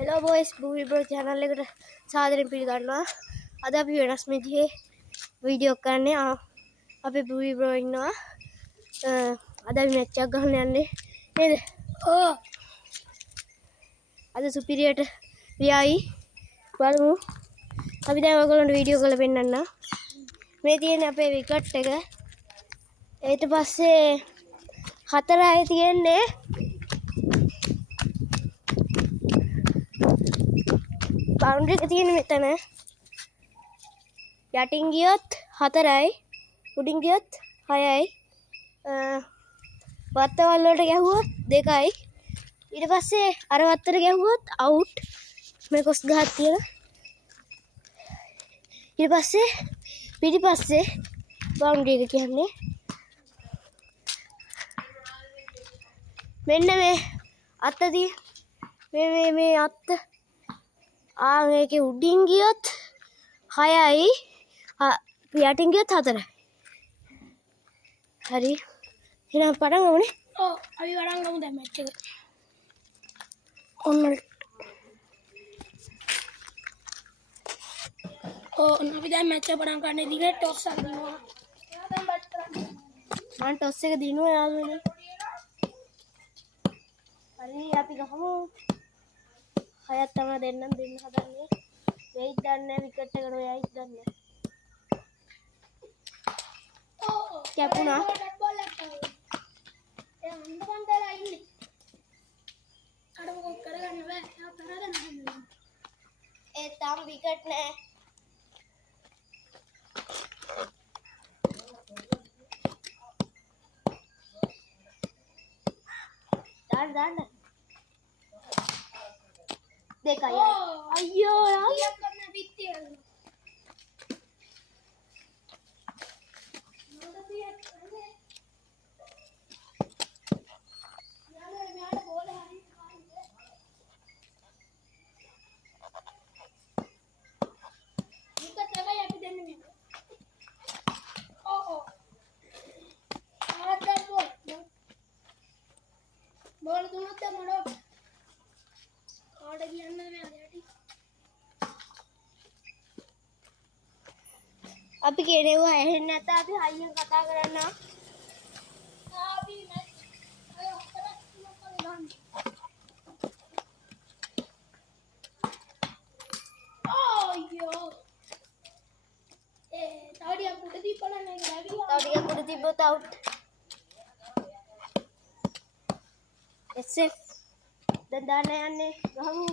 Hello boys, Booby Bro channel එකට සාදරයෙන් පිළිගන්නවා. අද අපි වෙනස් විදිහේ වීඩියෝ එකක් කරන්නේ. අපි Booby Bro ඉන්නවා. අද අපි මැච් එකක් ගහන්න යන්නේ නේද? ඔව්. අද සුපිරියට වියයි. බලමු. අපි දැන් ඔයගොල්ලන්ට වීඩියෝ කරලා පෙන්නන්න. මේ තියෙන්නේ අපේ විකට් එක. ඊට පස්සේ 4යි තියෙන්නේ. बाउंड्री එක තියෙන්නේ මෙතන. යටින් ගියොත් 4යි, උඩින් ගියොත් 6යි. වත්තවල් වලට ගැහුවොත් 2යි. ඊට පස්සේ අර වත්තට ගැහුවොත් අවුට්. මේ කොස් ගහක් තියෙන. ඊට පස්සේ පිටිපස්සේ බවුන්ඩරි එක කියන්නේ. මෙන්න මේ අත්තදී මේ අත්ත මේකේ උඩින් ගියොත් 6යි, යටින් ගියොත් 4යි. හරි. එහෙනම් පටන් ගමුනේ. ඔව් අපි පටන් ගමු දැන් මැච් එක. ඔන්න අපි දැන් මැච් එක පටන් ගන්න ඉදිරියට ටොස් එකක් දිනුවා. එයා දැන් බැට් කරන්නේ. මම ටොස් එක දිනුවා යාළුවනේ. හරි අපි ගහමු. 6ක් තමයි දෙන්න හදන්නේ. වෙයිට් දන්නේ විකට් එකට ඔයයිත් දන්නේ. කැපුණා. බෝල් එකක් ආවා. එයා අඬපන් දාලා ඉන්නේ. අර මොකක් කරගන්න බෑ. එයා තරගෙන ඉන්නේ. ඒ තාම විකට් නෑ. දාන්න 2යි. අයියෝ ටිකක් කරන පිටිය. බෝල දුන්නොත් මොඩ කාඩ කියන්නේ නැහැ යටි. අපි කියනවා ඇහෙන්නේ නැත. අපි හයියෙන් කතා කරන්න. අපි මැච් අය හතරක් තුනක් ගන්න. අයියෝ තවඩියක් උඩ දීපලන්නේ නැවිලා. තවටියක් උඩ තිබ්බොත් අවුට්. SF දැන් දාන්න යන්නේ. ගහමු.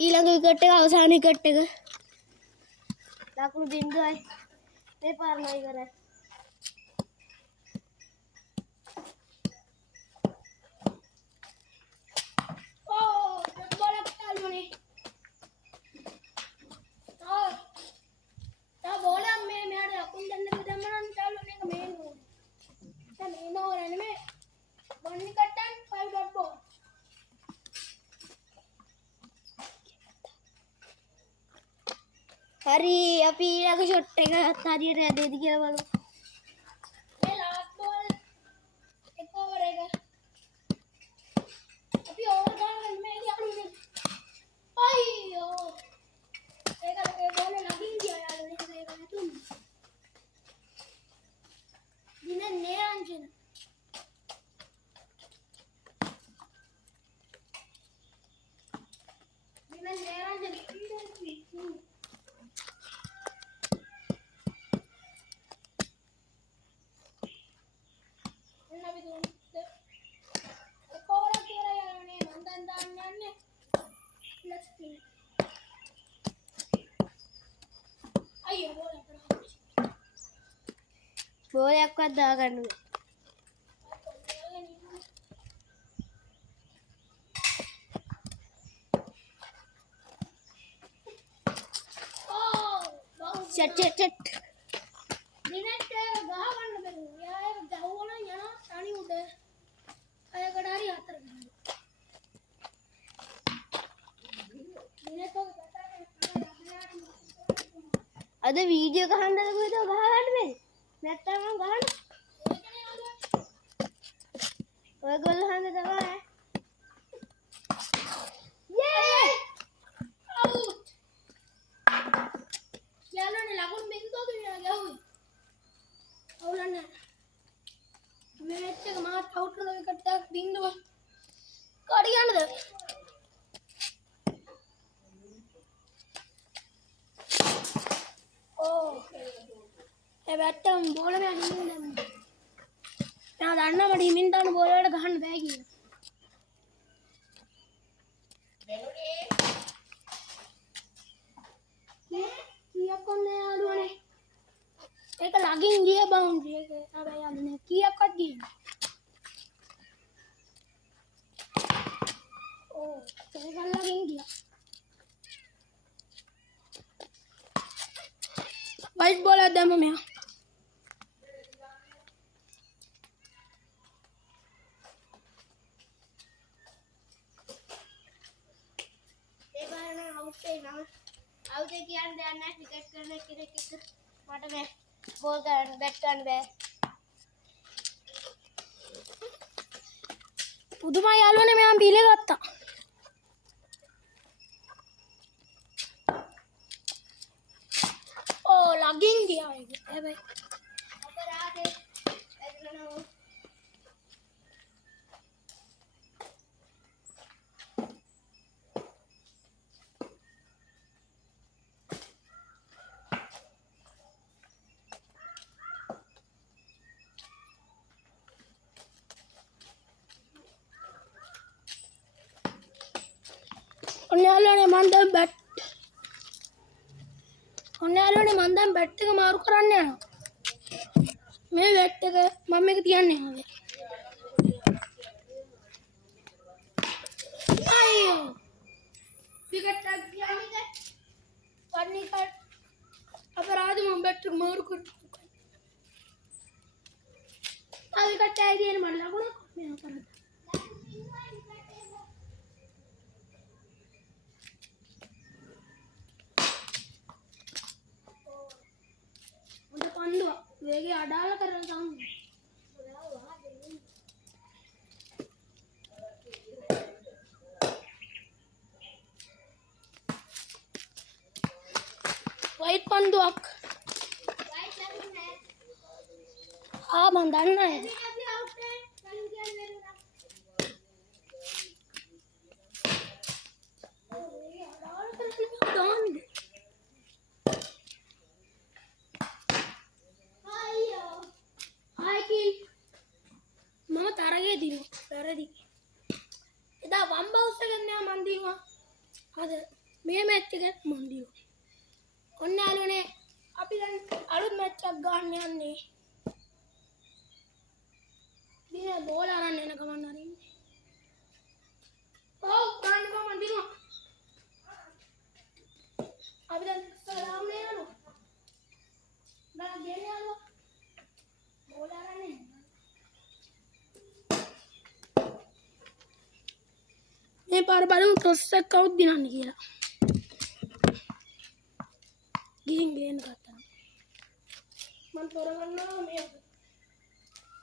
ඊළඟ විකට් එක අවසාන විකට් එක. දකුණු බින්දුවයි. මේ පාරමයි කරා. හරි අපි ඊළඟ ෂොට් එක හරියට ඇදෙයිද කියලා බලමු. මේ ලාස්ට් බෝල් එක ඕවර් එක. අපි ඕවර් ගන්න මේ යන්නේ. අයියෝ. ඒ බෝල් නගින් ගියා යාළුවනේ ඒක නැතුන්. දිනන්නේ අංජන. දිනන්නේ අංජන. බෝලයක්වත් දාගන්න බෑ. සෙට් දිනෙට ගහගන්න බැහැ. යා ඒක ගහුවනම් යනවා තනි උඩ. අයකට හරි හතර ගන්න. අද වීඩියෝ ගහන්නද කොහෙද ගහගන්න බැරි. නැත්තම් මම ගහන්න. ඔයගොල්ලෝ හන්ද තමයි. යේ! අවුට්. යාළුවනේ ලකුණු බින්දුවක විනා ගැහුවේ. අවුලන්නේ. මේ මැච් එක මාත් අවුට් කරන එකට බින්දුව. කාටි ගන්නද? ඕ. ඒ බැට්ටම් බෝල මෙයා හිමින් දැම්මා. මම දන්නවා මට හිමින් දාන බෝල වලට ගහන්න බෑ කියලා. කීයක් ඔන්නේ යාළුවනේ. ඒක ලගින් ගිය බවුන්ඩරි එක. හැබැයි යාළුවනේ කීයක්වත් ගියේ නෑ. ඕ ඒක ලගින් ගියා. වයිට් බෝල් එක දැම්ම මෙයා. ඒ බලන්න අවුට් වෙනවා. අවුට් එක කියන්නේ දැන් නැහැ ක්‍රිකට් කරන කෙනෙක් එක්ක මට මේ බෝල් ගන්න බැට් ගන්න බෑ. පුදුමයි යාළුවනේ මෙයා බීලේ ගත්තා. ඕ ලගින් ගියා ඒක. හැබැයි අපරාධේ වැදුණා. ඔන්න යාළුවනේ මම දැන් බැට් එක මාරු කරන්න යනවා. මේ බැට් එක මම මේක තියන්නේ නැහැ. අයියෝ. විකට් එක ගියානේ. වන්නි කට්. අපරාධ මම බැට් එක මාරු කරා. ආයි කට් ඇයි දෙන්නේ මට ලකුණක් මෙයා කරා. උන්ට පන්දුව වේගේ අඩාල කරන සම්මු. වයිට් පන්දුවක්. මම දන්නේ නැහැ. මම තරගේ දිනු වැරදි. එදා වම් බවුස් එකෙන් මෙයා මන් දීවා. අද මේ මැච් එකෙත් මන් දීවා. ඔන්න යාළුවනේ අපි දැන් අලුත් මැච් එකක් ගන්න යන්නේ. දිනේ බෝල අරන් එන ගමන් හරි. ඔව් ගන්න මන් දීවා. අපි දැන් සලාම් නේනු. බා ගෙන යාළුවා. බෝල අරන් එන්න. මේ පාර බලමු ටොස් එක කවුද දිනන්නේ කියලා. ගිහින් ගේන්න ගත්තා. මම තොරගන්නවා මේ.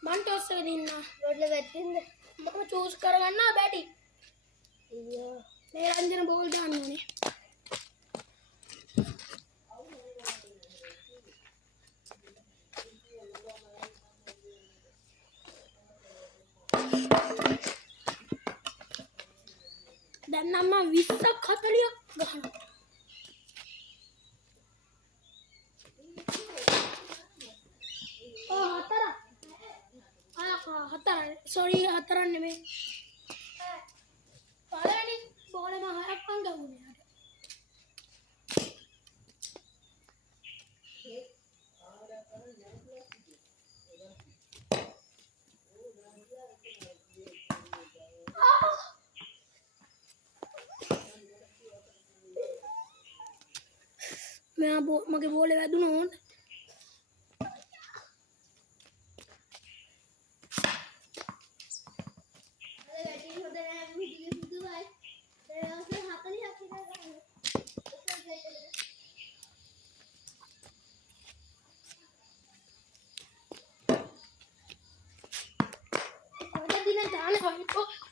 මම ටොස් එක දින්නා. රෝඩ්ල වැටෙන්න. මම චූස් කරගන්නවා බැටි. අයියෝ. මේ රංජන බෝල් දාන්න ඕනේ. දැන් නම් මම 20ක් 40ක් ගහනවා. sorry හතරක් නෙමෙයි. පළවෙනි බෝලෙම හයක් මං ගහුනේ. මගේ බෝලේ වැදුණා ඕන. යමුකෝ